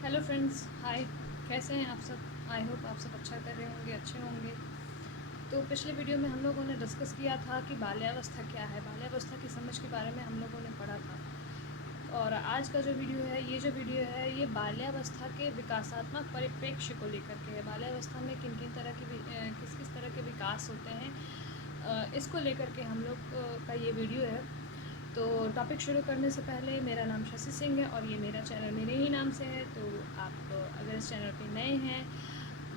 Hello friends, हाय। कैसे हैं आप सब? आई होप आप सब अच्छा कर रहे होंगे, अच्छे होंगे। तो पिछले वीडियो में हम लोगों ने डिस्कस किया था कि बाल्यावस्था क्या है, बाल्यावस्था की समझ के बारे में हम लोगों ने पढ़ा था। और आज का जो वीडियो है, ये बाल्यावस्था के विकासात्मक परिप्रेक्ष्य को लेकर के है। बाल्यावस्था में किन किन तरह के किस किस तरह के विकास होते हैं, इसको लेकर के हम लोग का ये वीडियो है। तो टॉपिक शुरू करने से पहले, मेरा नाम शशि सिंह है और ये मेरा चैनल मेरे ही नाम से है। तो आप अगर इस चैनल पे नए हैं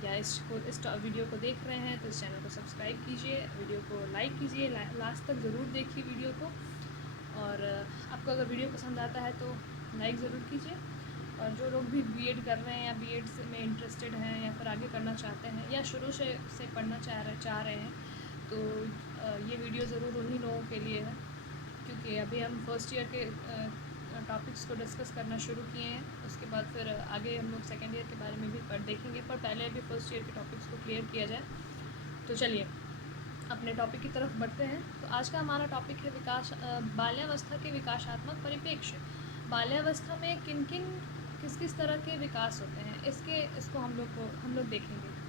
या इस वीडियो को देख रहे हैं तो इस चैनल को सब्सक्राइब कीजिए, वीडियो को लाइक कीजिए, लास्ट तक ज़रूर देखिए वीडियो को। और आपको अगर वीडियो पसंद आता है तो लाइक ज़रूर कीजिए। और जो लोग भी बीएड कर रहे हैं या बीएड में इंटरेस्टेड हैं या फिर आगे करना चाहते हैं या शुरू से पढ़ना चाह रहे हैं तो ये वीडियो ज़रूर उन्हीं लोगों के लिए है, क्योंकि अभी हम फर्स्ट ईयर के टॉपिक्स को डिस्कस करना शुरू किए हैं। उसके बाद फिर आगे हम लोग सेकेंड ईयर के बारे में भी देखेंगे, पर पहले अभी फर्स्ट ईयर के टॉपिक्स को क्लियर किया जाए। तो चलिए अपने टॉपिक की तरफ बढ़ते हैं। तो आज का हमारा टॉपिक है बाल्यावस्था के विकासात्मक परिप्रेक्ष्य। बाल्यावस्था में किस किस तरह के विकास होते हैं, इसको हम लोग देखेंगे।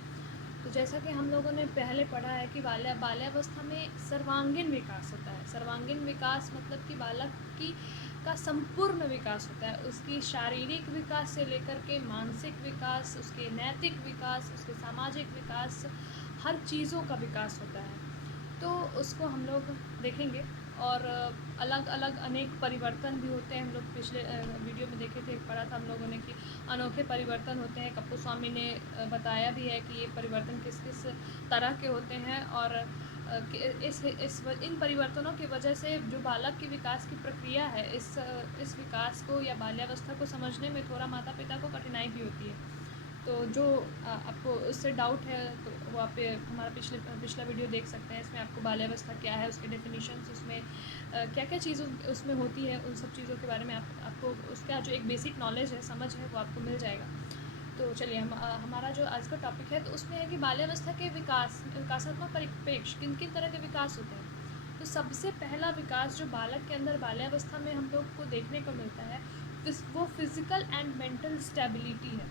तो जैसा कि हम लोगों ने पहले पढ़ा है कि बाल्यावस्था में सर्वांगीण विकास होता है। सर्वांगीण विकास मतलब कि बालक की का संपूर्ण विकास होता है। उसकी शारीरिक विकास से लेकर के मानसिक विकास, उसके नैतिक विकास, उसके सामाजिक विकास, हर चीज़ों का विकास होता है। तो उसको हम लोग देखेंगे। और अलग अलग अनेक परिवर्तन भी होते हैं। हम लोग पिछले वीडियो में देखे थे, पढ़ा था हम लोगों ने कि अनोखे परिवर्तन होते हैं। कप्पू स्वामी ने बताया भी है कि ये परिवर्तन किस किस तरह के होते हैं। और इन परिवर्तनों की वजह से जो बालक के विकास की प्रक्रिया है, इस विकास को या बाल्यावस्था को समझने में थोड़ा माता पिता को कठिनाई भी होती है। तो जो आपको उससे डाउट है तो वो आप हमारा पिछला वीडियो देख सकते हैं। इसमें आपको बाल्यावस्था क्या है, उसके डेफिनेशंस, उसमें क्या क्या चीज़ उसमें होती है, उन सब चीज़ों के बारे में आपको उसका जो एक बेसिक नॉलेज है, समझ है, वो आपको मिल जाएगा। तो चलिए हमारा जो आज का टॉपिक है तो उसमें है कि बाल्यावस्था के विकासात्मक परिप्रेक्ष्य किन किन तरह के विकास होते हैं। तो सबसे पहला विकास जो बालक के अंदर बाल्यावस्था में हम लोग को देखने को मिलता है, वो फिज़िकल एंड मेंटल स्टेबिलिटी है।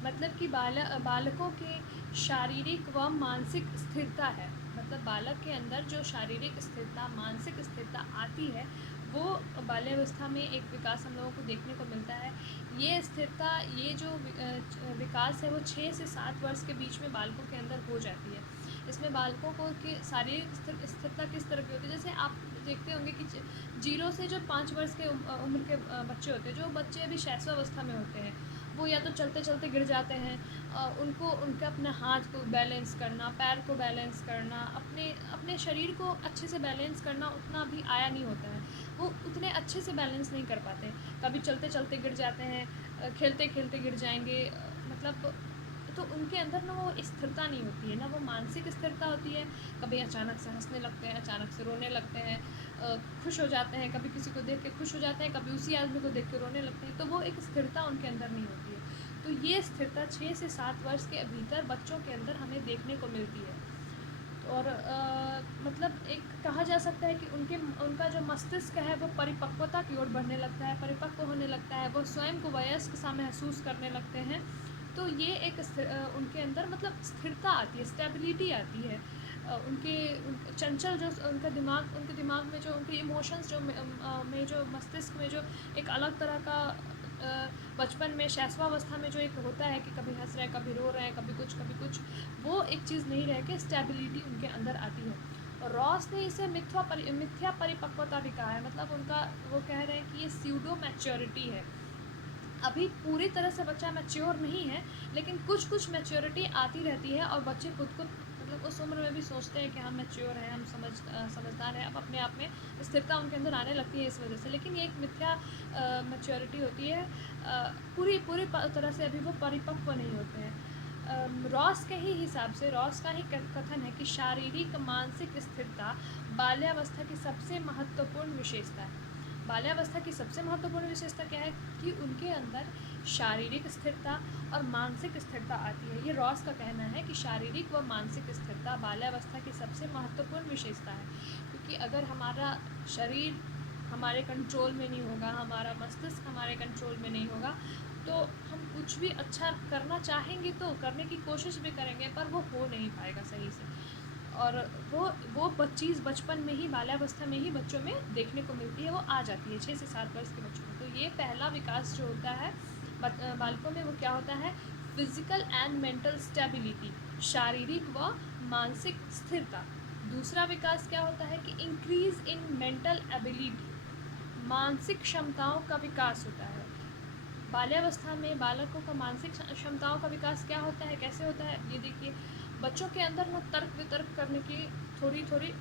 मतलब कि बालकों के शारीरिक व मानसिक स्थिरता है। मतलब बालक के अंदर जो शारीरिक स्थिरता, मानसिक स्थिरता आती है, वो बाल्यावस्था में एक विकास हम लोगों को देखने को मिलता है। ये स्थिरता, ये जो विकास है, वो 6 से 7 वर्ष के बीच में बालकों के अंदर हो जाती है। इसमें बालकों को की शारीरिक स्थिरता किस तरह की होती है, जैसे आप देखते होंगे कि 0 से जो 5 वर्ष के उम्र के बच्चे होते हैं, जो बच्चे अभी शैशवावस्था में होते हैं, वो या तो चलते चलते गिर जाते हैं। उनको उनके अपने हाथ को बैलेंस करना, पैर को बैलेंस करना, अपने अपने शरीर को अच्छे से बैलेंस करना उतना भी आया नहीं होता है। वो उतने अच्छे से बैलेंस नहीं कर पाते। कभी चलते चलते गिर जाते हैं, खेलते खेलते गिर जाएंगे। मतलब तो उनके अंदर ना वो स्थिरता नहीं होती है, ना वो मानसिक स्थिरता होती है। कभी अचानक से हंसने लगते हैं, अचानक से रोने लगते हैं, खुश हो जाते हैं, कभी किसी को देख के खुश हो जाते हैं, कभी उसी आदमी को देख के रोने लगते हैं। तो वो एक स्थिरता उनके अंदर नहीं होती है। तो ये स्थिरता 6 से 7 वर्ष के भीतर बच्चों के अंदर हमें देखने को मिलती है। और मतलब एक कहा जा सकता है कि उनका जो मस्तिष्क है वो परिपक्वता की ओर बढ़ने लगता है, परिपक्व होने लगता है, वो स्वयं को वयस्क सा महसूस करने लगते हैं। तो ये एक उनके अंदर मतलब स्थिरता आती है, स्टेबिलिटी आती है। चंचल जो उनके दिमाग में जो उनके इमोशंस में जो मस्तिष्क में जो एक अलग तरह का बचपन में शैशवावस्था में जो एक होता है कि कभी हंस रहे हैं, कभी रो रहे हैं, कभी कुछ, वो एक चीज़ नहीं रह के स्टेबिलिटी उनके अंदर आती है। और रॉस ने इसे मिथ्या परिपक्वता भी कहा है। मतलब उनका वो कह रहे हैं कि ये स्यूडो मैच्योरिटी है। अभी पूरी तरह से बच्चा मैच्योर नहीं है, लेकिन कुछ कुछ मैच्योरिटी आती रहती है और बच्चे खुद को मतलब उस उम्र में भी सोचते हैं कि हम मैच्योर हैं, हम समझदार हैं। अब अपने आप में स्थिरता उनके अंदर आने लगती है इस वजह से। लेकिन ये एक मिथ्या मैच्योरिटी होती है। पूरी पूरी तरह से अभी वो परिपक्व नहीं होते हैं। रॉस के ही हिसाब से, रॉस का ही कथन है कि शारीरिक मानसिक स्थिरता बाल्यावस्था की सबसे महत्वपूर्ण विशेषता है। बाल्यावस्था की सबसे महत्वपूर्ण विशेषता क्या है कि उनके अंदर शारीरिक स्थिरता और मानसिक स्थिरता आती है। ये रॉस का कहना है कि शारीरिक व मानसिक स्थिरता बाल्यावस्था की सबसे महत्वपूर्ण विशेषता है। क्योंकि अगर हमारा शरीर हमारे कंट्रोल में नहीं होगा, हमारा मस्तिष्क हमारे कंट्रोल में नहीं होगा, तो हम कुछ भी अच्छा करना चाहेंगे तो करने की कोशिश भी करेंगे, पर वो हो नहीं पाएगा सही से। और वो चीज़ बचपन में ही, बाल्यावस्था में ही बच्चों में देखने को मिलती है, वो आ जाती है 6 से 7 वर्ष के बच्चों में। तो ये पहला विकास जो होता है बालकों में, वो क्या होता है, फिजिकल एंड मेंटल स्टेबिलिटी, शारीरिक व मानसिक स्थिरता। दूसरा विकास क्या होता है कि इंक्रीज इन मेंटल एबिलिटी, मानसिक क्षमताओं का विकास होता है। बाल्यावस्था में बालकों का मानसिक क्षमताओं का विकास क्या होता है, कैसे होता है, ये देखिए, बच्चों के अंदर ना तर्क वितर्क करने की थोड़ी थोड़ी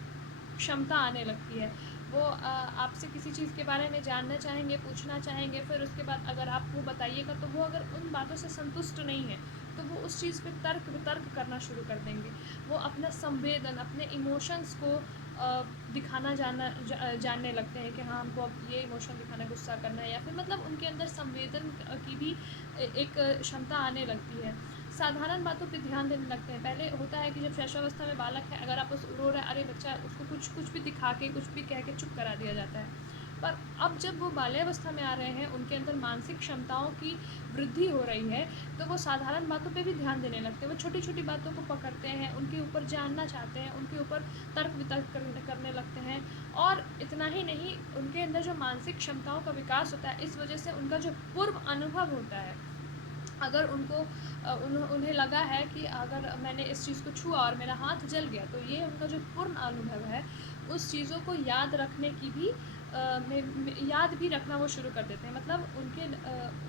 क्षमता आने लगती है। वो आपसे किसी चीज़ के बारे में जानना चाहेंगे, पूछना चाहेंगे, फिर उसके बाद अगर आप वो बताइएगा तो वो अगर उन बातों से संतुष्ट नहीं है तो वो उस चीज़ पे तर्क वितर्क करना शुरू कर देंगे। वो अपना संवेदन, अपने इमोशंस को दिखाना जानने लगते हैं कि हाँ, हमको अब ये इमोशन दिखाना है, गुस्सा करना है, या फिर मतलब उनके अंदर संवेदन की भी एक क्षमता आने लगती है। साधारण बातों पे ध्यान देने लगते हैं। पहले होता है कि जब शैशवावस्था में बालक है, अगर आप उस रो रहा है, अरे बच्चा, उसको कुछ भी दिखा के, कुछ भी कह के चुप करा दिया जाता है। पर अब जब वो बाल्यावस्था में आ रहे हैं, उनके अंदर मानसिक क्षमताओं की वृद्धि हो रही है, तो वो साधारण बातों पे भी ध्यान देने लगते हैं। वो छोटी छोटी बातों को पकड़ते हैं, उनके ऊपर जानना चाहते हैं, उनके ऊपर तर्क वितर्क करने लगते हैं। और इतना ही नहीं, उनके अंदर जो मानसिक क्षमताओं का विकास होता है, इस वजह से उनका जो पूर्व अनुभव होता है, अगर उनको उन्हें लगा है कि अगर मैंने इस चीज़ को छुआ और मेरा हाथ जल गया, तो ये उनका जो पूर्ण अनुभव है, उस चीज़ों को याद रखने की भी याद भी रखना वो शुरू कर देते हैं। मतलब उनके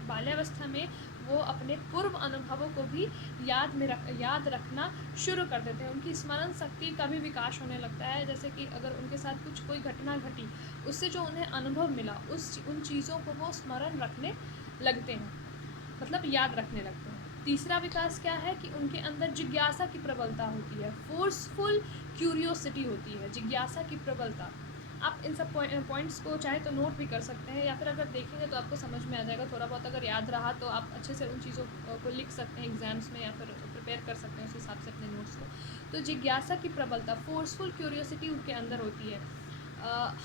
बाल्यावस्था में वो अपने पूर्व अनुभवों को भी याद रखना शुरू कर देते हैं। उनकी स्मरण शक्ति का भी विकास होने लगता है। जैसे कि अगर उनके साथ कोई घटना घटी, उससे जो उन्हें अनुभव मिला, उन चीज़ों को वो स्मरण रखने लगते हैं, मतलब याद रखने लगते हैं। तीसरा विकास क्या है कि उनके अंदर जिज्ञासा की प्रबलता होती है, फोर्सफुल क्यूरियोसिटी होती है, जिज्ञासा की प्रबलता। आप इन सब पॉइंट्स को चाहे तो नोट भी कर सकते हैं, या फिर अगर देखेंगे तो आपको समझ में आ जाएगा। थोड़ा बहुत अगर याद रहा तो आप अच्छे से उन चीज़ों को लिख सकते हैं एग्जाम्स में, या फिर प्रिपेयर कर सकते हैं उस हिसाब से अपने नोट्स को। तो जिज्ञासा की प्रबलता, फोर्सफुल क्यूरियोसिटी उनके अंदर होती है।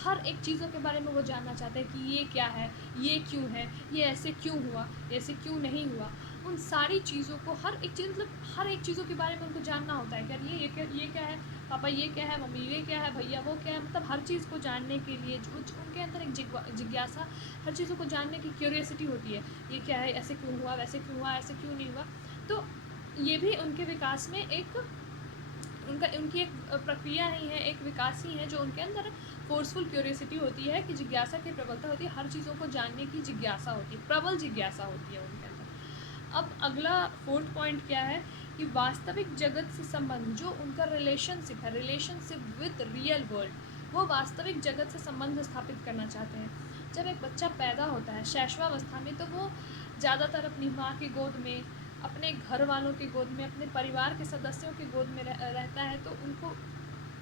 हर एक चीज़ों के बारे में वो जानना चाहते हैं कि ये क्या है, ये क्यों है, ये ऐसे क्यों हुआ, ऐसे क्यों नहीं हुआ। उन सारी चीज़ों को, हर एक चीज़, मतलब हर एक चीज़ों के बारे में उनको जानना होता है कि यार ये क्या है, पापा ये क्या है, मम्मी ये क्या है, भैया वो क्या है। मतलब हर चीज़ को जानने के लिए उनके अंदर एक जिज्ञासा, हर चीज़ों को जानने की क्यूरियोसिटी होती है। ये क्या है, ऐसे क्यों हुआ, वैसे क्यों हुआ, ऐसे क्यों नहीं हुआ। तो ये भी उनके विकास में एक उनकी एक प्रक्रिया ही है, एक विकास ही है, जो उनके अंदर फोर्सफुल क्यूरियोसिटी होती है, कि जिज्ञासा की प्रबलता होती है, हर चीज़ों को जानने की जिज्ञासा होती है, प्रबल जिज्ञासा होती है उनके अंदर। अब अगला फोर्थ पॉइंट क्या है कि वास्तविक जगत से संबंध, जो उनका रिलेशनशिप है, रिलेशनशिप विद रियल वर्ल्ड, वो वास्तविक जगत से संबंध स्थापित करना चाहते हैं। जब एक बच्चा पैदा होता है शैशवावस्था में, तो वो ज़्यादातर अपनी माँ की गोद में, अपने घर वालों की गोद में, अपने परिवार के सदस्यों की गोद में रहता है। तो उनको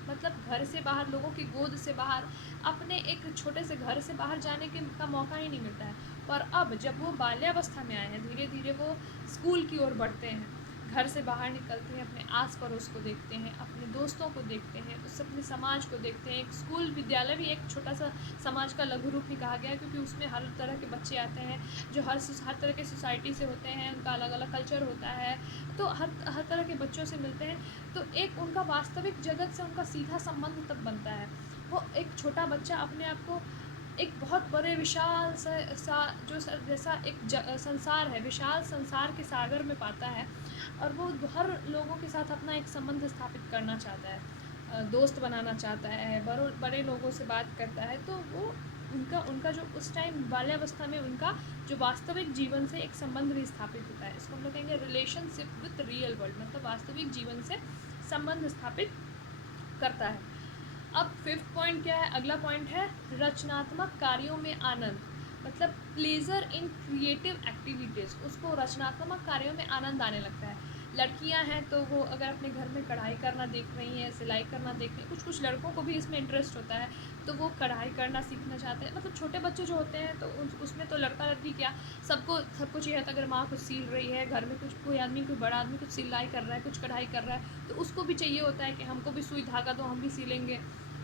मतलब घर से बाहर, लोगों की गोद से बाहर, अपने एक छोटे से घर से बाहर जाने का मौका ही नहीं मिलता है। पर अब जब वो बाल्यावस्था में आए हैं, धीरे धीरे वो स्कूल की ओर बढ़ते हैं, घर से बाहर निकलते हैं, अपने आस पड़ोस को देखते हैं, अपने दोस्तों को देखते हैं, उससे अपने समाज को देखते हैं। एक स्कूल, विद्यालय भी एक छोटा सा समाज का लघु रूप ही कहा गया है, क्योंकि उसमें हर तरह के बच्चे आते हैं, जो हर तरह के सोसाइटी से होते हैं, उनका अलग अलग कल्चर होता है, तो हर तरह के बच्चों से मिलते हैं। तो एक उनका वास्तविक जगत से उनका सीधा संबंध तब बनता है। वो एक छोटा बच्चा अपने आप को एक बहुत बड़े विशाल जैसा एक संसार है, विशाल संसार के सागर में पाता है, और वो हर लोगों के साथ अपना एक संबंध स्थापित करना चाहता है, दोस्त बनाना चाहता है, बड़े लोगों से बात करता है। तो वो उनका जो उस टाइम बाल्यावस्था में उनका जो वास्तविक जीवन से एक संबंध भी स्थापित होता है, इसको हम लोग कहेंगे रिलेशनशिप विद रियल वर्ल्ड, मतलब वास्तविक जीवन से संबंध स्थापित करता है। अब फिफ्थ पॉइंट क्या है, अगला पॉइंट है रचनात्मक कार्यों में आनंद, मतलब प्लेजर इन क्रिएटिव एक्टिविटीज़, उसको रचनात्मक कार्यों में आनंद आने लगता है। लड़कियां हैं तो वो अगर अपने घर में कढ़ाई करना देख रही हैं, सिलाई करना देख रही हैं, कुछ लड़कों को भी इसमें इंटरेस्ट होता है, तो वो कढ़ाई करना सीखना चाहते हैं। मतलब छोटे बच्चे जो होते हैं, तो उसमें तो लड़का लड़की क्या, सबको चाहिए था। अगर माँ कुछ सील रही है घर में, कुछ कोई आदमी, कोई बड़ा आदमी कुछ सिलाई कर रहा है, कुछ कढ़ाई कर रहा है, तो उसको भी चाहिए होता है कि हमको भी सुई धागा दो, हम भी सिलेंगे।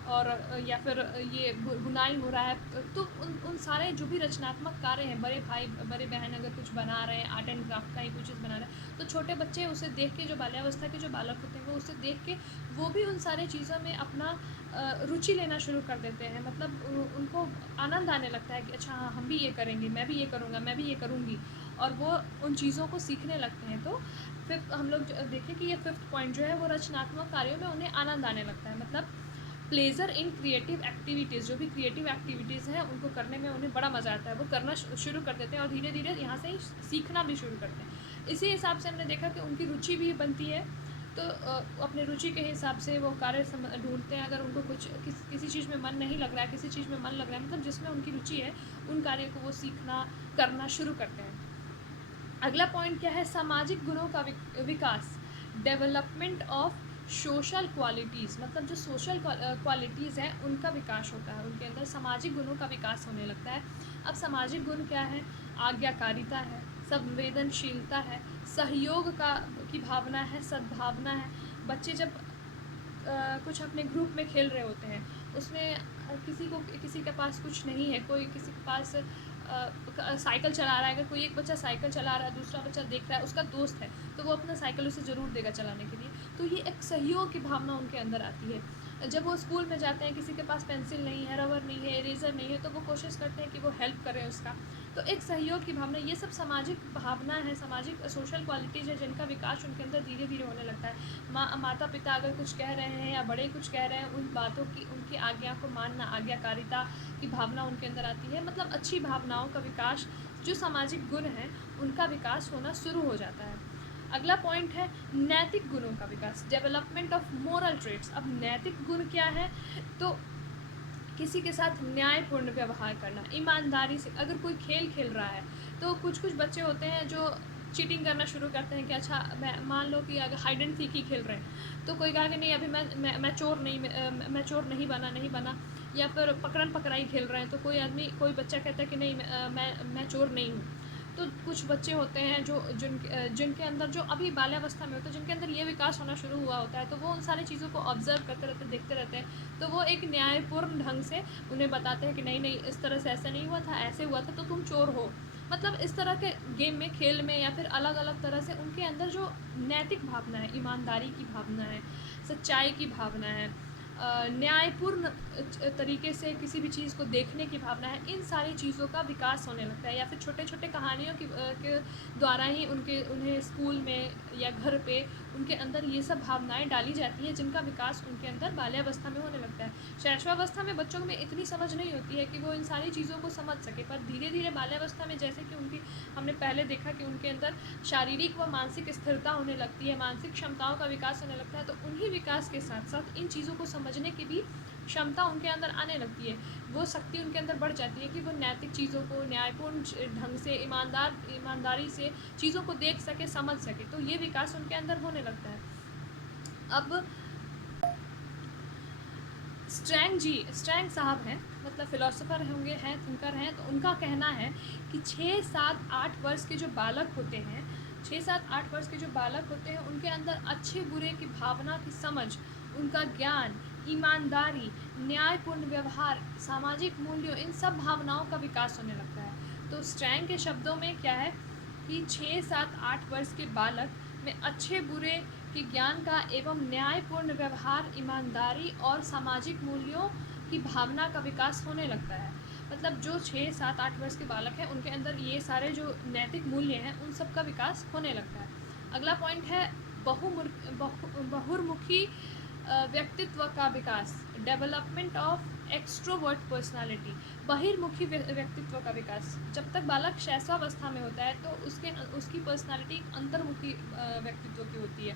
और या फिर ये बुनाई हो रहा है, तो उन सारे जो भी रचनात्मक कार्य हैं, बड़े भाई बड़े बहन अगर कुछ बना रहे हैं, आर्ट एंड क्राफ्ट का ही कुछ चीज़ बना रहे हैं, तो छोटे बच्चे उसे देख के, जो बाल्यावस्था के जो बालक होते हैं, वो उसे देख के वो भी उन सारे चीज़ों में अपना रुचि लेना शुरू कर देते हैं। मतलब उनको आनंद आने लगता है कि अच्छा हाँ, हम भी ये करेंगे, मैं भी ये करूँगा, मैं भी ये करूँगी, और वो उन चीज़ों को सीखने लगते हैं। तो फिफ्थ हम लोग देखें कि ये फिफ्थ पॉइंट जो है वो रचनात्मक कार्यों में उन्हें आनंद आने लगता है। मतलब प्लेजर इन क्रिएटिव एक्टिविटीज़, जो भी क्रिएटिव एक्टिविटीज़ हैं उनको करने में उन्हें बड़ा मज़ा आता है, वो करना शुरू कर देते हैं और धीरे धीरे यहाँ से ही सीखना भी शुरू करते हैं। इसी हिसाब से हमने देखा कि उनकी रुचि भी बनती है, तो अपने रुचि के हिसाब से वो कार्य ढूंढते हैं। अगर उनको कुछ किसी चीज़ में मन नहीं लग रहा है, किसी चीज़ में मन लग रहा है, मतलब जिसमें उनकी रुचि है, उन कार्यों को वो सीखना करना शुरू करते हैं। अगला पॉइंट क्या है? सामाजिक गुणों का विकास, डेवलपमेंट ऑफ सोशल क्वालिटीज़। मतलब जो सोशल क्वालिटीज़ हैं उनका विकास होता है, उनके अंदर सामाजिक गुणों का विकास होने लगता है। अब सामाजिक गुण क्या है? आज्ञाकारिता है, संवेदनशीलता है, सहयोग की भावना है, सद्भावना है। बच्चे जब कुछ अपने ग्रुप में खेल रहे होते हैं, उसमें किसी के पास कुछ नहीं है, कोई किसी के पास साइकिल चला रहा है, अगर कोई एक बच्चा साइकिल चला रहा है, दूसरा बच्चा देख रहा है, उसका दोस्त है, तो वो अपना साइकिल उसे ज़रूर देगा चलाने के लिए। तो ये एक सहयोग की भावना उनके अंदर आती है। जब वो स्कूल में जाते हैं, किसी के पास पेंसिल नहीं है, रबर नहीं है, इरेज़र नहीं है, तो वो कोशिश करते हैं कि वो हेल्प करें उसका। तो एक सहयोग की भावना, ये सब सामाजिक भावना है, सामाजिक सोशल क्वालिटीज़ है, जिनका विकास उनके अंदर धीरे धीरे होने लगता है। माता पिता अगर कुछ कह रहे हैं या बड़े कुछ कह रहे हैं, उन बातों की, उनकी आज्ञा को मानना, आज्ञाकारिता की भावना उनके अंदर आती है। मतलब अच्छी भावनाओं का विकास, जो सामाजिक गुण हैं उनका विकास होना शुरू हो जाता है। अगला पॉइंट है नैतिक गुणों का विकास, डेवलपमेंट ऑफ मोरल ट्रेट्स। अब नैतिक गुण क्या है? तो किसी के साथ न्यायपूर्ण व्यवहार करना, ईमानदारी से। अगर कोई खेल खेल रहा है, तो कुछ बच्चे होते हैं जो चीटिंग करना शुरू करते हैं कि अच्छा, मान लो कि अगर हाइड एंड सीक ही खेल रहे हैं, तो कोई कहा कि नहीं, अभी मैं चोर नहीं बना, या फिर पकड़न पकड़ाई खेल रहे हैं, तो कोई बच्चा कहता है कि नहीं, मैं चोर नहीं हूँ। तो कुछ बच्चे होते हैं जिनके अंदर, जो अभी बाल्यावस्था में होते हैं, जिनके अंदर ये विकास होना शुरू हुआ होता है, तो वो उन सारी चीज़ों को ऑब्जर्व करते रहते, देखते रहते हैं। तो वो एक न्यायपूर्ण ढंग से उन्हें बताते हैं कि नहीं, इस तरह से ऐसा नहीं हुआ था, ऐसे हुआ था, तो तुम चोर हो। मतलब इस तरह के गेम में, खेल में, या फिर अलग अलग तरह से उनके अंदर जो नैतिक भावना है, ईमानदारी की भावना है, सच्चाई की भावना है, न्यायपूर्ण तरीके से किसी भी चीज़ को देखने की भावना है, इन सारी चीज़ों का विकास होने लगता है। या फिर छोटे छोटे कहानियों के द्वारा ही उन्हें स्कूल में या घर पे उनके अंदर ये सब भावनाएं डाली जाती हैं, जिनका विकास उनके अंदर बाल्यावस्था में होने लगता है। शैशवावस्था में बच्चों में इतनी समझ नहीं होती है कि वो इन सारी चीज़ों को समझ सके, पर धीरे धीरे बाल्यावस्था में, जैसे कि हमने पहले देखा कि उनके अंदर शारीरिक व मानसिक स्थिरता होने लगती है, मानसिक क्षमताओं का विकास होने लगता है, तो उन्हीं विकास के साथ साथ इन चीज़ों को समझने की भी क्षमता उनके अंदर आने लगती है। वो शक्ति उनके अंदर बढ़ जाती है कि वो नैतिक चीज़ों को न्यायपूर्ण ढंग से, ईमानदारी से चीज़ों को देख सके, समझ सके। तो ये विकास उनके अंदर होने लगता है। अब स्ट्रैंग साहब हैं, मतलब फ़िलोसोफर होंगे, हैं, थिंकर हैं, तो उनका कहना है कि 6, 7, 8 वर्ष के जो बालक होते हैं, 6, 7, 8 वर्ष के जो बालक होते हैं, उनके अंदर अच्छे बुरे की भावना की समझ, उनका ज्ञान, ईमानदारी, न्यायपूर्ण व्यवहार, सामाजिक मूल्यों, इन सब भावनाओं का विकास होने लगता है। तो स्ट्रैंग के शब्दों में क्या है कि 6, 7, 8 वर्ष के बालक में अच्छे बुरे के ज्ञान का एवं न्यायपूर्ण व्यवहार, ईमानदारी और सामाजिक मूल्यों की भावना का विकास होने लगता है। मतलब जो 6, 7, 8 वर्ष के बालक हैं, उनके अंदर ये सारे जो नैतिक मूल्य हैं, उन सब का विकास होने लगता है। अगला पॉइंट है बहुमुखी व्यक्तित्व का विकास, डेवलपमेंट ऑफ एक्सट्रोवर्ट पर्सनालिटी, बहिर्मुखी व्यक्तित्व का विकास। जब तक बालक शैशवावस्था में होता है, तो उसकी पर्सनालिटी अंतर्मुखी व्यक्तित्व की होती है।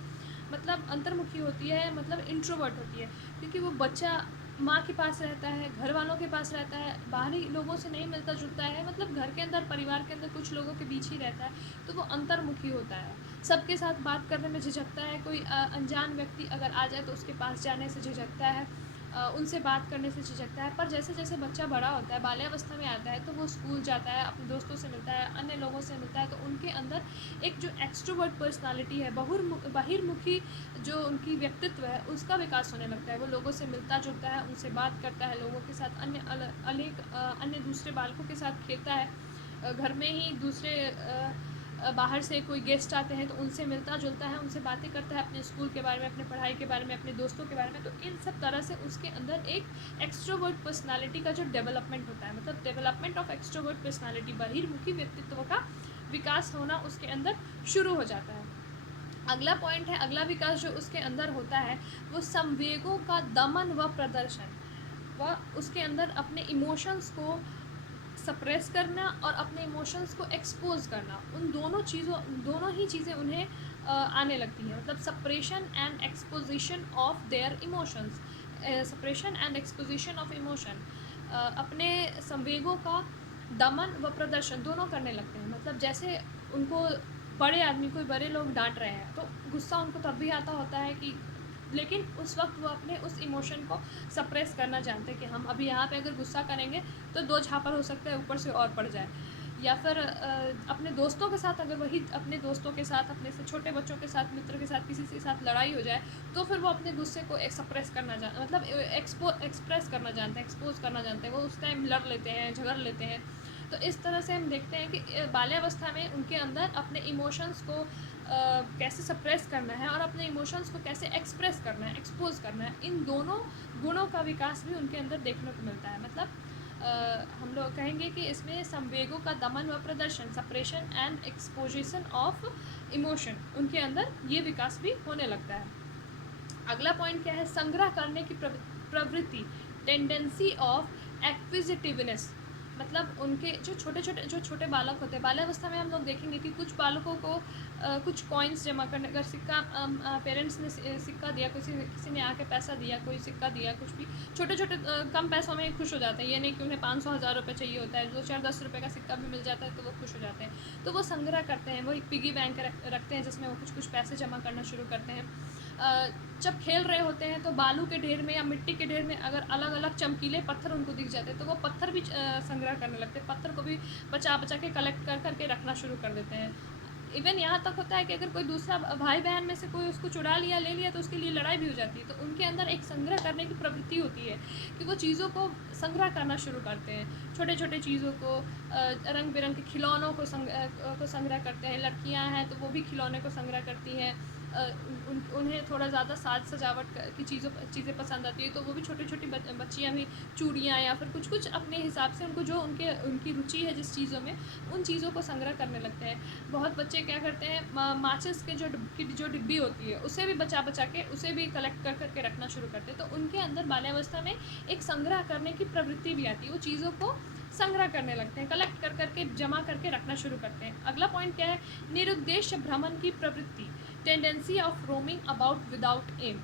मतलब अंतर्मुखी होती है, मतलब इंट्रोवर्ट होती है, क्योंकि वो बच्चा माँ के पास रहता है, घर वालों के पास रहता है, बाहरी लोगों से नहीं मिलता जुलता है, मतलब घर के अंदर, परिवार के अंदर कुछ लोगों के बीच ही रहता है, तो वो अंतर्मुखी होता है। सबके साथ बात करने में झिझकता है, कोई अनजान व्यक्ति अगर आ जाए तो उसके पास जाने से झिझकता है। उनसे बात करने से झिझकता है। पर जैसे जैसे बच्चा बड़ा होता है, बाल्यावस्था में आता है, तो वो स्कूल जाता है, अपने दोस्तों से मिलता है, अन्य लोगों से मिलता है, तो उनके अंदर एक जो एक्सट्रोवर्ट पर्सनालिटी है, बहिर्मुखी जो उनकी व्यक्तित्व है, उसका विकास होने लगता है। वो लोगों से मिलता जुलता है, उनसे बात करता है, लोगों के साथ अन्य दूसरे बालकों के साथ खेलता है। घर में ही दूसरे बाहर से कोई गेस्ट आते हैं तो उनसे मिलता जुलता है, उनसे बातें करता है, अपने स्कूल के बारे में, अपने पढ़ाई के बारे में, अपने दोस्तों के बारे में। तो इन सब तरह से उसके अंदर एक एक्सट्रोवर्ट पर्सनालिटी का जो डेवलपमेंट होता है, मतलब डेवलपमेंट ऑफ एक्सट्रोवर्ट पर्सनालिटी, बहिर्मुखी व्यक्तित्व का विकास होना उसके अंदर शुरू हो जाता है। अगला पॉइंट है, अगला विकास जो उसके अंदर होता है वो संवेगों का दमन व प्रदर्शन। वह उसके अंदर अपने इमोशंस को सप्रेस करना और अपने इमोशंस को एक्सपोज करना, उन दोनों ही चीज़ें उन्हें आने लगती हैं। मतलब suppression and exposition of their emotions, suppression and exposition of emotion, अपने संवेगों का दमन व प्रदर्शन दोनों करने लगते हैं। मतलब जैसे उनको बड़े आदमी, कोई बड़े लोग डांट रहे हैं तो गुस्सा उनको तब भी आता होता है कि, लेकिन उस वक्त वो अपने उस इमोशन को सप्रेस करना जानते हैं कि हम अभी यहाँ पे अगर गुस्सा करेंगे तो 2 झापड़ हो सकता है, ऊपर से और पड़ जाए। या फिर अपने दोस्तों के साथ, अगर वही अपने दोस्तों के साथ, अपने से छोटे बच्चों के साथ, मित्र के साथ, किसी के साथ लड़ाई हो जाए तो फिर वो अपने गुस्से को सप्रेस करना मतलब एक्सप्रेस करना जानते हैं, एक्सपोज करना जानते हैं। वो उस टाइम लड़ लेते हैं, झगड़ लेते हैं। तो इस तरह से हम देखते हैं कि बाल्यावस्था में उनके अंदर अपने इमोशंस को कैसे सप्रेस करना है और अपने इमोशंस को कैसे एक्सप्रेस करना है, एक्सपोज करना है, इन दोनों गुणों का विकास भी उनके अंदर देखने को मिलता है। मतलब हम लोग कहेंगे कि इसमें संवेगों का दमन व प्रदर्शन, suppression and exposition of emotion, उनके अंदर ये विकास भी होने लगता है। अगला पॉइंट क्या है, संग्रह करने की प्रवृत्ति, टेंडेंसी ऑफ एक्विजिटिवनेस। मतलब उनके जो छोटे बालक होते हैं, बाल्यावस्था में हम लोग देखेंगे कि कुछ बालकों को कुछ कॉइन्स जमा करने, अगर सिक्का पेरेंट्स ने सिक्का दिया, किसी ने आके पैसा दिया, कोई सिक्का दिया, कुछ भी छोटे कम पैसों में खुश हो जाते हैं। ये नहीं कि उन्हें 500-1000 रुपये चाहिए होता है, 2-4-10 रुपये का सिक्का भी मिल जाता है तो वो खुश हो जाते हैं। तो वो संग्रह करते हैं, वो एक पिगी बैंक रखते हैं जिसमें वो कुछ पैसे जमा करना शुरू करते हैं। जब खेल रहे होते हैं तो बालू के ढेर में या मिट्टी के ढेर में अगर अलग अलग चमकीले पत्थर उनको दिख जाते हैं तो वो पत्थर भी संग्रह करने लगते हैं, पत्थर को भी बचा के कलेक्ट करके रखना शुरू कर देते हैं। इवन यहाँ तक होता है कि अगर कोई दूसरा भाई बहन में से कोई उसको चुरा लिया, ले लिया, तो उसके लिए लड़ाई भी हो जाती है। तो उनके अंदर एक संग्रह करने की प्रवृत्ति होती है कि वो चीज़ों को संग्रह करना शुरू करते हैं, छोटे चीज़ों को, रंग बिरंग के खिलौनों को संग्रह करते हैं। लड़कियाँ हैं तो वो भी खिलौने को संग्रह करती हैं। उन्हें थोड़ा ज़्यादा साज सजावट की चीज़ें पसंद आती है तो वो भी छोटी बच्चियाँ भी चूड़ियाँ या फिर कुछ अपने हिसाब से उनको जो उनकी रुचि है जिस चीज़ों में, उन चीज़ों को संग्रह करने लगते हैं। बहुत बच्चे क्या करते हैं, माचिस के जो डिब्बी होती है उसे भी बचा के उसे भी कलेक्ट करके रखना शुरू करते हैं। तो उनके अंदर बाल्यावस्था में एक संग्रह करने की प्रवृत्ति भी आती है, वो चीज़ों को संग्रह करने लगते हैं, कलेक्ट करके जमा करके रखना शुरू करते हैं। अगला पॉइंट क्या है, निरुद्देश्य भ्रमण की प्रवृत्ति, tendency of roaming about without aim.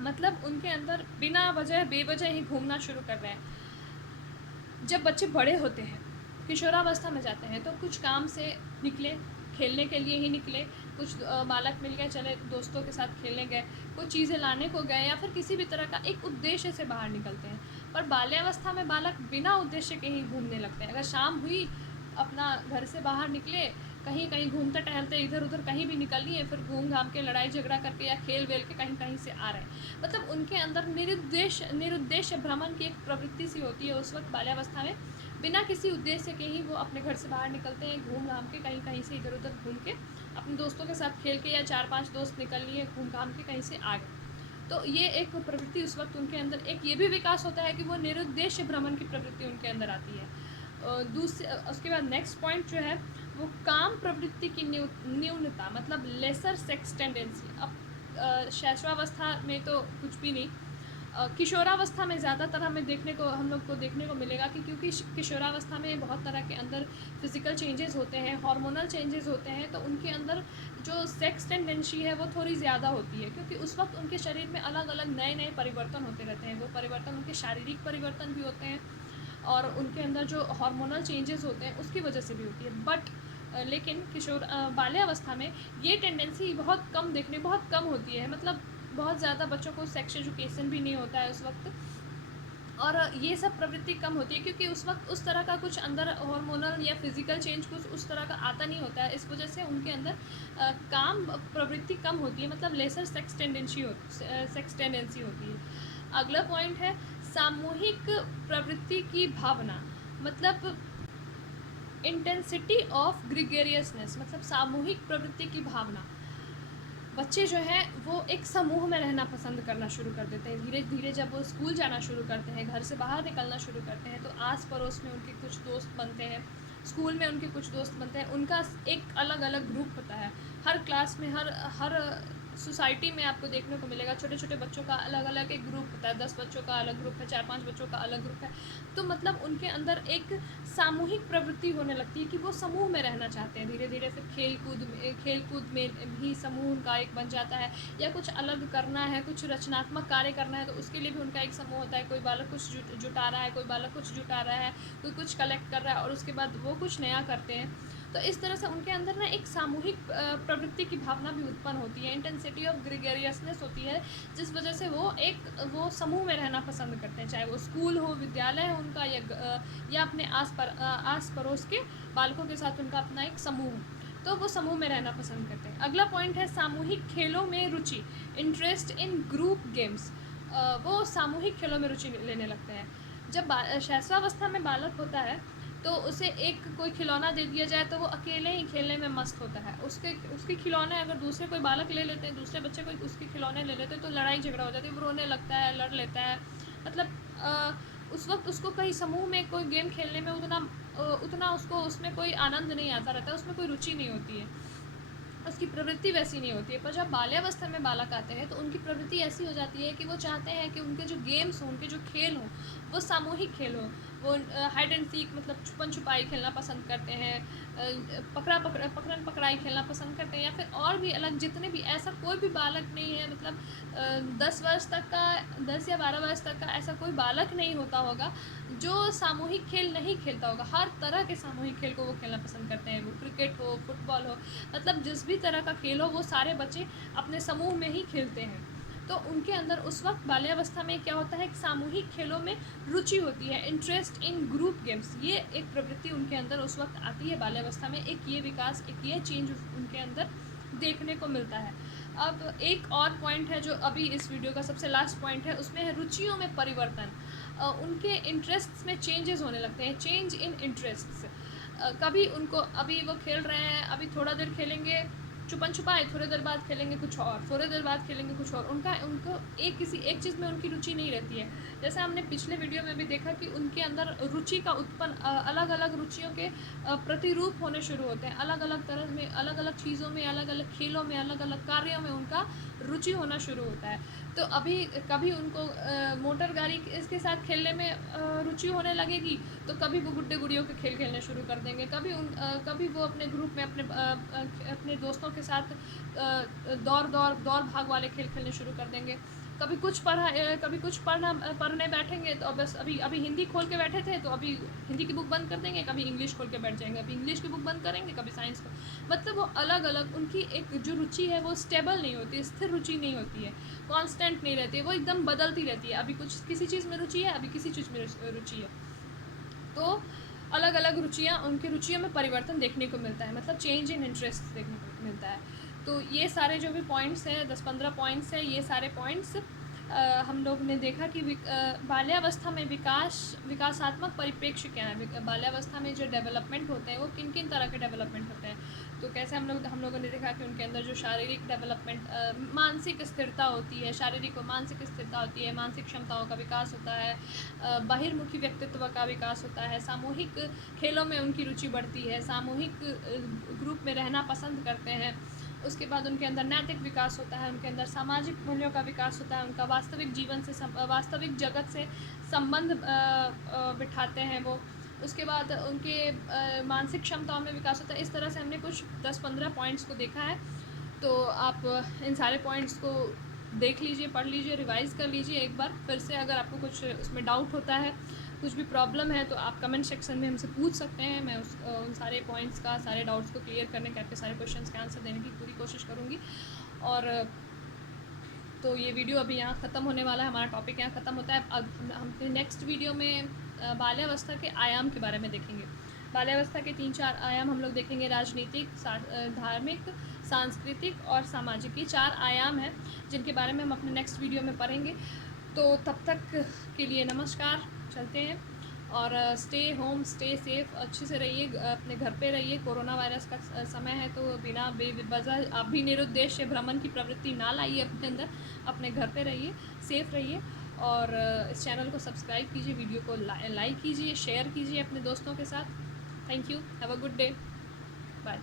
मतलब उनके अंदर बिना वजह बेवजह ही घूमना शुरू कर रहे हैं। जब बच्चे बड़े होते हैं, किशोरावस्था में जाते हैं, तो कुछ काम से निकले, खेलने के लिए ही निकले, कुछ बालक मिल गए, चले दोस्तों के साथ खेलने गए, कुछ चीज़ें लाने को गए, या फिर किसी भी तरह का एक उद्देश्य से बाहर निकलते हैं। पर बाल्यावस्था में बालक बिना उद्देश्य के ही घूमने लगते हैं। अगर शाम हुई, अपना घर से बाहर निकले, कहीं घूमते टहलते इधर उधर कहीं भी निकल लिए, फिर घूम घाम के लड़ाई झगड़ा करके या खेल वेल के कहीं से आ रहे हैं। मतलब उनके अंदर निरुद्देश्य भ्रमण की एक प्रवृत्ति सी होती है उस वक्त बाल्यावस्था में। बिना किसी उद्देश्य के ही वो अपने घर से बाहर निकलते हैं, घूम घाम के कहीं से इधर उधर घूम के अपने दोस्तों के साथ खेल के, या 4-5 दोस्त निकल लिए, घूम घाम के कहीं से आ गए। तो ये एक प्रवृत्ति उस वक्त उनके अंदर एक ये भी विकास होता है कि वो निरुद्देश्य भ्रमण की प्रवृत्ति उनके अंदर आती है। दूसरे उसके बाद नेक्स्ट पॉइंट जो है वो काम प्रवृत्ति की न्यूनता, मतलब लेसर सेक्स टेंडेंसी। अब शैशवावस्था में तो कुछ भी नहीं, किशोरावस्था में ज़्यादातर हम लोग को देखने को मिलेगा कि क्योंकि किशोरावस्था में बहुत तरह के अंदर फिज़िकल चेंजेस होते हैं, हार्मोनल चेंजेस होते हैं, तो उनके अंदर जो सेक्स टेंडेंसी है वो थोड़ी ज़्यादा होती है, क्योंकि उस वक्त उनके शरीर में अलग अलग नए परिवर्तन होते रहते हैं। वो परिवर्तन उनके शारीरिक परिवर्तन भी होते हैं और उनके अंदर जो हार्मोनल चेंजेस होते हैं उसकी वजह से भी होती है। बट लेकिन बाल्यावस्था में ये टेंडेंसी बहुत कम होती है। मतलब बहुत ज़्यादा बच्चों को सेक्स एजुकेशन भी नहीं होता है उस वक्त, और ये सब प्रवृत्ति कम होती है क्योंकि उस वक्त उस तरह का कुछ अंदर हार्मोनल या फिजिकल चेंज कुछ उस तरह का आता नहीं होता है। इस वजह से उनके अंदर काम प्रवृत्ति कम होती है, मतलब लेसर सेक्स टेंडेंसी होती है। अगला पॉइंट है सामूहिक प्रवृत्ति की भावना, मतलब इंटेंसिटी ऑफ ग्रिगेरियसनेस, मतलब सामूहिक प्रवृत्ति की भावना। बच्चे जो हैं वो एक समूह में रहना पसंद करना शुरू कर देते हैं। धीरे धीरे जब वो स्कूल जाना शुरू करते हैं, घर से बाहर निकलना शुरू करते हैं, तो आस पड़ोस में उनके कुछ दोस्त बनते हैं, स्कूल में उनके कुछ दोस्त बनते हैं, उनका एक अलग अलग ग्रुप होता है। हर क्लास में, हर सोसाइटी में आपको देखने को मिलेगा छोटे छोटे बच्चों का अलग अलग एक ग्रुप होता है। 10 बच्चों का अलग ग्रुप है, 4-5 बच्चों का अलग ग्रुप है। तो मतलब उनके अंदर एक सामूहिक प्रवृत्ति होने लगती है कि वो समूह में रहना चाहते हैं। धीरे धीरे फिर खेल कूद में भी समूह उनका एक बन जाता है, या कुछ अलग करना है, कुछ रचनात्मक कार्य करना है, तो उसके लिए भी उनका एक समूह होता है। कोई बालक कुछ जुटा रहा है, कोई बालक कुछ जुटा रहा है, कोई कुछ कलेक्ट कर रहा है, और उसके बाद वो कुछ नया करते हैं। तो इस तरह से उनके अंदर ना एक सामूहिक प्रवृत्ति की भावना भी उत्पन्न होती है, इंटेंसिटी ऑफ ग्रेगरियसनेस होती है, जिस वजह से वो समूह में रहना पसंद करते हैं, चाहे वो स्कूल हो, विद्यालय है उनका, या अपने आस पड़ोस के बालकों के साथ उनका अपना एक समूह हो, तो वो समूह में रहना पसंद करते हैं। अगला पॉइंट है सामूहिक खेलों में रुचि, इंटरेस्ट इन ग्रुप गेम्स। वो सामूहिक खेलों में रुचि लेने लगते हैं। जब शैशवावस्था में बालक होता है तो उसे एक कोई खिलौना दे दिया जाए तो वो अकेले ही खेलने में मस्त होता है। उसके खिलौने अगर दूसरे कोई बालक ले लेते हैं, दूसरे बच्चे कोई उसके खिलौने ले लेते हैं, तो लड़ाई झगड़ा हो जाती है, वो रोने लगता है, लड़ लेता है। मतलब उस वक्त उसको कहीं समूह में कोई गेम खेलने में उतना उसको उसमें कोई आनंद नहीं आता रहता है, उसमें कोई रुचि नहीं होती है, उसकी प्रवृत्ति वैसी नहीं होती है। पर जब बाल्यावस्था में बालक आते हैं तो उनकी प्रवृत्ति ऐसी हो जाती है कि वो चाहते हैं कि उनके जो गेम्स हों, उनके जो खेल हों, वो सामूहिक खेल हों। वो हाइड एंड सीक, मतलब छुपन छुपाई खेलना पसंद करते हैं, पकड़न पकड़ाई खेलना पसंद करते हैं, या फिर और भी अलग जितने भी, ऐसा कोई भी बालक नहीं है, मतलब 10 या 12 वर्ष तक का ऐसा कोई बालक नहीं होता होगा जो सामूहिक खेल नहीं खेलता होगा। हर तरह के सामूहिक खेल को वो खेलना पसंद करते हैं, वो क्रिकेट हो, फुटबॉल हो, मतलब जिस भी तरह का खेल हो वो सारे बच्चे अपने समूह में ही खेलते हैं। तो उनके अंदर उस वक्त बाल्यावस्था में क्या होता है, सामूहिक खेलों में रुचि होती है, इंटरेस्ट इन ग्रुप गेम्स, ये एक प्रवृत्ति उनके अंदर उस वक्त आती है बाल्यावस्था में। एक ये विकास, एक ये चेंज उनके अंदर देखने को मिलता है। अब एक और पॉइंट है जो अभी इस वीडियो का सबसे लास्ट पॉइंट है, उसमें है रुचियों में परिवर्तन। उनके इंटरेस्ट्स में चेंजेस होने लगते हैं, चेंज इन इंटरेस्ट्स। कभी उनको, अभी वो खेल रहे हैं, अभी थोड़ा देर खेलेंगे छुपन छुपाई, थोड़ी देर बाद खेलेंगे कुछ और, थोड़ी देर बाद खेलेंगे कुछ और। उनको किसी एक चीज़ में उनकी रुचि नहीं रहती है। जैसे हमने पिछले वीडियो में भी देखा कि उनके अंदर रुचि का उत्पन्न अलग अलग रुचियों के प्रतिरूप होने शुरू होते हैं, अलग अलग तरह में, अलग अलग चीज़ों में, अलग अलग खेलों में, अलग अलग कार्यों में उनका रुचि होना शुरू होता है। तो अभी कभी उनको मोटर गाड़ी इसके साथ खेलने में रुचि होने लगेगी, तो कभी वो गुड्डे गुड़ियों के खेल खेलने शुरू कर देंगे। कभी वो अपने ग्रुप में अपने दोस्तों के साथ दौड़ भाग वाले खेल खेलने शुरू कर देंगे। कभी कुछ पढ़ने बैठेंगे तो बस अभी हिंदी खोल के बैठे थे तो अभी हिंदी की बुक बंद कर देंगे, कभी इंग्लिश खोल के बैठ जाएंगे, अभी इंग्लिश की बुक बंद करेंगे, कभी साइंस को। मतलब वो अलग अलग, उनकी एक जो रुचि है वो स्टेबल नहीं होती, स्थिर रुचि नहीं होती है, कांस्टेंट नहीं रहती है, वो एकदम बदलती रहती है। अभी कुछ किसी चीज़ में रुचि है, अभी किसी चीज़ में रुचि है। तो अलग अलग रुचियाँ, उनकी रुचियों में परिवर्तन देखने को मिलता है, मतलब चेंज इन इंटरेस्ट देखने को मिलता है। तो ये सारे जो भी पॉइंट्स हैं, 10-15 पॉइंट्स हैं, ये सारे पॉइंट्स हम लोग ने देखा कि बाल्यावस्था में विकासात्मक परिप्रेक्ष्य क्या है, बाल्यावस्था में जो डेवलपमेंट होते हैं वो किन किन तरह के डेवलपमेंट होते हैं। तो कैसे हम लोगों ने देखा कि उनके अंदर जो शारीरिक डेवलपमेंट, मानसिक स्थिरता होती है, शारीरिक और मानसिक स्थिरता होती है, मानसिक क्षमताओं का विकास होता है, बहिर्मुखी व्यक्तित्व का विकास होता है, सामूहिक खेलों में उनकी रुचि बढ़ती है, सामूहिक ग्रुप में रहना पसंद करते हैं। उसके बाद उनके अंदर नैतिक विकास होता है, उनके अंदर सामाजिक मूल्यों का विकास होता है, उनका वास्तविक जीवन से वास्तविक जगत से संबंध बिठाते हैं वो। उसके बाद उनके मानसिक क्षमताओं में विकास होता है। इस तरह से हमने कुछ 10-15 पॉइंट्स को देखा है। तो आप इन सारे पॉइंट्स को देख लीजिए, पढ़ लीजिए, रिवाइज़ कर लीजिए एक बार फिर से। अगर आपको कुछ उसमें डाउट होता है, कुछ भी प्रॉब्लम है, तो आप कमेंट सेक्शन में हमसे पूछ सकते हैं। मैं उन सारे पॉइंट्स का, सारे डाउट्स को क्लियर करने के, आपके सारे क्वेश्चंस के आंसर देने की पूरी कोशिश करूँगी। और तो ये वीडियो अभी यहाँ ख़त्म होने वाला है, हमारा टॉपिक यहाँ ख़त्म होता है। अब हम नेक्स्ट वीडियो में बाल्यावस्था के आयाम के बारे में देखेंगे। बाल्यावस्था के 3-4 आयाम हम लोग देखेंगे, राजनीतिक, धार्मिक, सांस्कृतिक और सामाजिक। ये 4 आयाम हैं जिनके बारे में हम अपने नेक्स्ट वीडियो में पढ़ेंगे। तो तब तक के लिए नमस्कार, चलते हैं। और स्टे होम, स्टे सेफ़, अच्छे से रहिए, अपने घर पे रहिए। कोरोना वायरस का समय है तो बिना बेवजह आप भी निरुद्देश्य भ्रमण की प्रवृत्ति ना लाइए अपने अंदर, अपने घर पे रहिए, सेफ़ रहिए। और इस चैनल को सब्सक्राइब कीजिए, वीडियो को लाइक कीजिए, शेयर कीजिए अपने दोस्तों के साथ। Thank you, have a good day, bye.